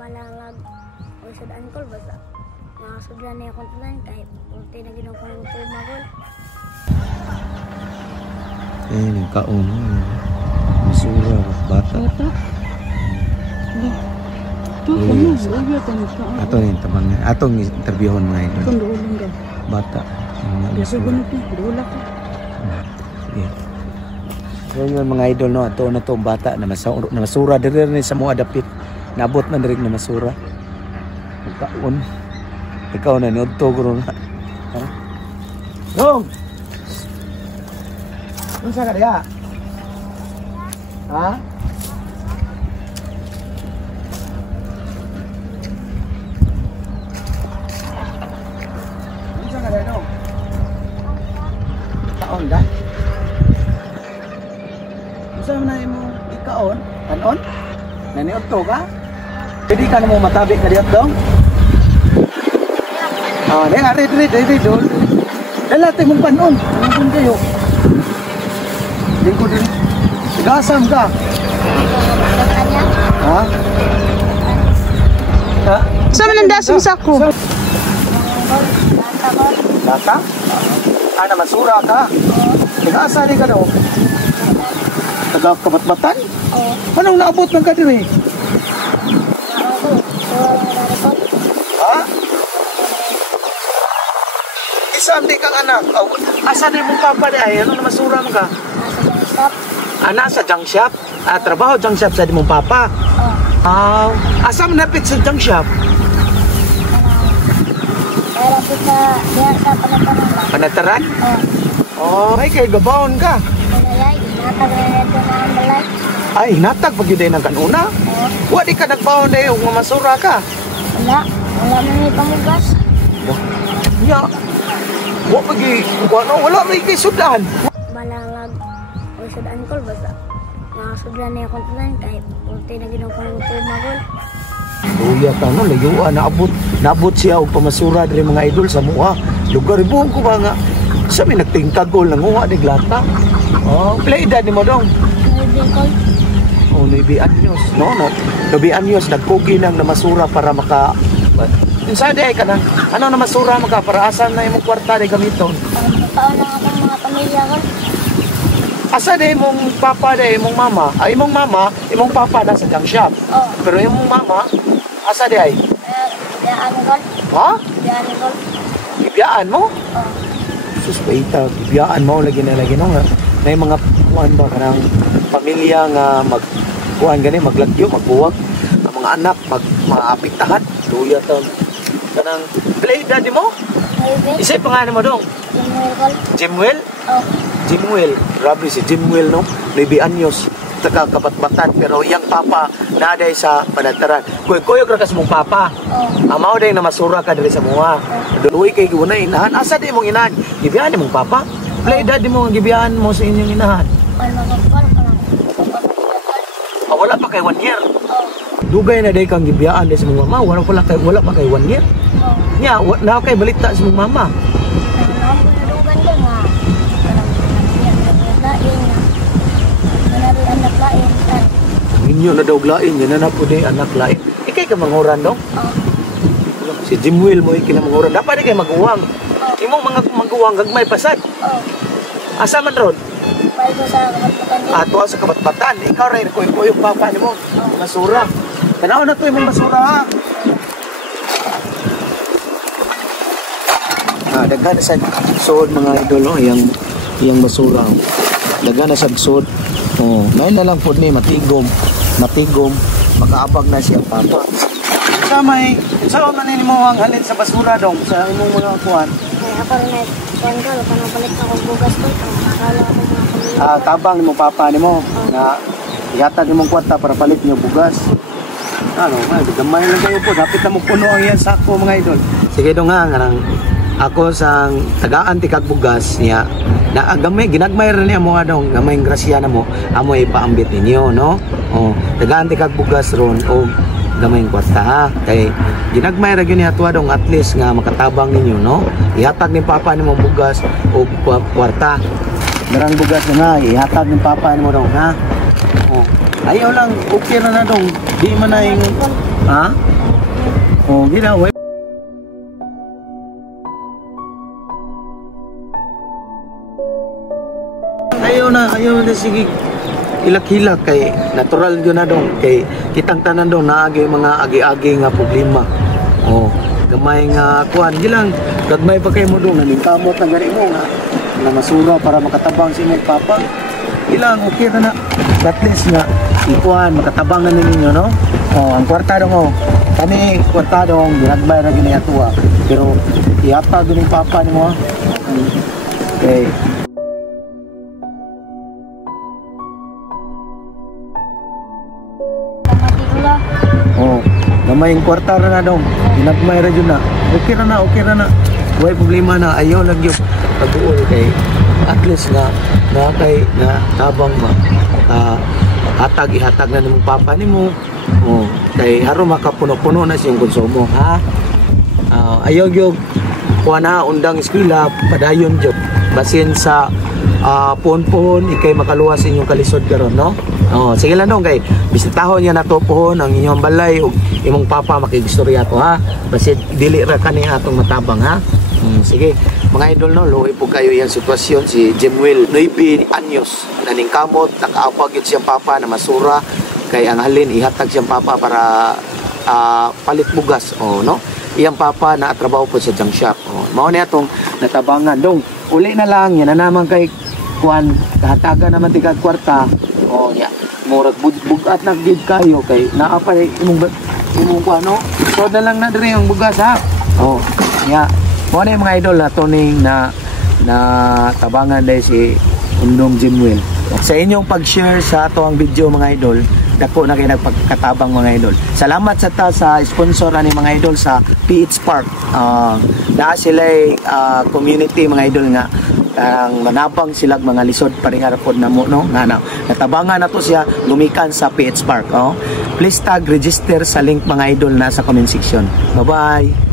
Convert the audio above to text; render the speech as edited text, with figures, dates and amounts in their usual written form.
Balangag o sa angkol basta nakasudlan niya akong tanan kahit unti na ginong kong tumagol. Yung kaon masura bata. Ato yung tabang atong interviewon mga idol. Bata. So yun mga idol no, ato na to bata na masura diri rin sa mga dapit. Nabot man diri na masura. Kaon. Ikaw na ni udto guro na. Dong. Unsa ka diha? Ha? Unsa ka diha dong? Kaon da? Unsa man na imo ikaon? Kanon? Nani udto ka? Pwede ka na mo matabi ka diha dong? Ah, dai ari dol. Dala tay mong panon. Ano kayo? Lingko din. Gasam ka. Ha? Ha? Saan man dasam sa ko? Data? Ana masura ka. Asa ni ka daw? Taga kabatbatan? Oo. Anong naabot ng ka diri? Ha? Isang di kang anak. Asa ni mong papa di ay? Anong masura mo ka? Nasa junk shop. Ana sa junk shop? Trabaho junk shop sa di mong papa? Oo. Asa man napit sa junk shop? Kaya kita diya sa panataran. Panataran? Oo. Ay kay gabawon ka. Kaya natagredo na ang balay. Ay natag pag yun ng kanuna? Oo. Wa di ka nagbawon na yung masura ka? Wala. Wala man may pamugas. Ya. Wala may kisudan. Balangag o sa angkol basta nakasudlan niya akong tanan kahit unti na ginong kong tumagol. Luya ka no, layuan, naabot siya o pamasura dari mga idol sa mua. Lugar buong ko ba nga, sa may nagtingkagol ng uwa ni Glata. Pila edad ni mo dong? Nagdingkol. 9 anyos, no? 9 anyos, nagkugi nang namasura para maka... Insade ay ka na, ano namasura maka para asan na imong kwarta na gamiton? Taon lang akong mga pamilya ko. Asa na imong papa na imong mama? Ay imong mama, imong papa nasa junk shop. Oo. Pero imong mama, asa di ay? Biyaan ko. Ha? Biyaan ko. Ibiyaan mo? Oo. Sus, paita, ibiyaan mo lagi no nga. Na yung mga kuhan ba kanang pamilya nga kuhan gani, maglagyo, magbuwag. Ang mga anak, maapiktahan. Luya taon. Kanang, play daddy mo? Maybe. Isa'y pangalan mo dong? Jimwell ko. Jimwell? Oo. Jimwell. Grabe si Jimwell, no? 9 anyos. Taga kabatbatan. Pero iyang papa, naday sa panataran. Kuyog rakas mong papa. Oo. Amaw day na masura ka dali sa mua. Doon kay guna inahan. Asa di mong inahan? Gibiyahan mong papa? Play daddy mo ang gibiyahan mo sa inyong inahan. Palmagapal ka lang. Wala pa kay 1 year. Oo. Dugay na day kang gibiyaan dali sa mong mama. Wala pa kay 1 year. Oo. Nya, na kay balita sa mong mama. Nadugan ka nga. Anak lain. Ninyo na daw lain. Yan na po day anak lain. Ikay ka manguran daw? Oo. Si Jimwell mo ikinamanguran. Dapat di kayo maguwang. Imong mga maguwang gagmay pasad. Oo. Asa man ron? Pahal ko sa kapatpatan. Ato sa kabatbatan. Ikaw rin, kuyog papa ni mo. Masura. Tanaw na to yung masura ha. Daghan na sa suod mga idol, no? Yang basura. Daghan na sa suod. May na lang po ni matigom. Makaabag na siya papa. Sa man mo ang halin sa basura dong sa imong mga kuan. Ay, ako rin ay kuhan ko. Panapalit ako bugas ko. Akala ako mga pamilya. Tabang ni mo papa ni mo. Na ihatag ni mong kwarta para palit niyo bugas. Gamay lang kayo po. Dapat na mo puno ang yan sako mga idol. Sige dong nga, ako sa tagaan tikag bugas niya na ginagmay rin niya mo dong gamay grasya na mo amo ipaambit ninyo no tagaan tikag bugas ron o gamay kwarta ha kay ginagmay ra gyud niya tuwa dong at least nga makatabang ninyo no ihatag ni papa nimo bugas o kwarta darang bugas na ihatag ni papa nimo dong ha ayaw lang okay na dong di man na yung ha Oh, ginawa. Ayaw na sige hilak-hilak kay natural yun na dong kay kitang tanan dong naagi mga agi-agi nga problema. Oh, gamay nga kuan gilang gagmay pa kay mo dong naningkamot na gani mo nga na masura para makatabang si imong papa. Ilang okay na at least nga ikuan makatabangan ninyo no. Oh, ang kwarta dong oh. Kami kwarta dong ginagbay ra gini atuwa pero ihatag gini papa nimo. Okay. Oh, gamay yung kwarta na dong. Ginagmay ra jud na. Okay ra na. Way problema na ayaw lang yung pag-uol kay at least na kay na tabang ma ihatag na nimong papa nimo. Oh, kay haro makapuno-puno na siyang konsumo, ha? Ayaw yung kuha na undang eskwela padayon jud. Basin sa pohon-pohon ikay makaluwas inyong kalisod karon, no? Oh, sige lang dong kay bisitahon niya nato pohon ang inyong balay ug imong papa makigistorya to, ha? Basin dili ra kani atong matabang, ha? Sige, mga idol no, luoy po kayo yung sitwasyon si Jemuel 9 anyos naningkamot, nakaapag yun siyang papa na masura kay ang halin ihatag siyang papa para palit bugas, oh no? Iyang papa na trabaho po sa junk shop. Oh, mao ni atong natabangan dong. Uli na lang yan na naman kay kuan kahatagan naman tigag kwarta. Oh, ya. Murag bugat na gid kayo kay naa pa imong kuan no. So na lang na diri ang bugas, ha. Oh, ya. Mo na mga idol na tuning na tabangan dahil si Undong Jemuel. Sa inyong pag-share sa ato ang video mga idol, dako na kayo nagpagkatabang mga idol. Salamat sa sponsor ani mga idol sa PH Park. Na sila community mga idol nga ang manabang sila mga lisod paringarapod na mo no nga natabangan na to siya lumikan sa PH Park. Please tag register sa link mga idol na sa comment section. Bye bye.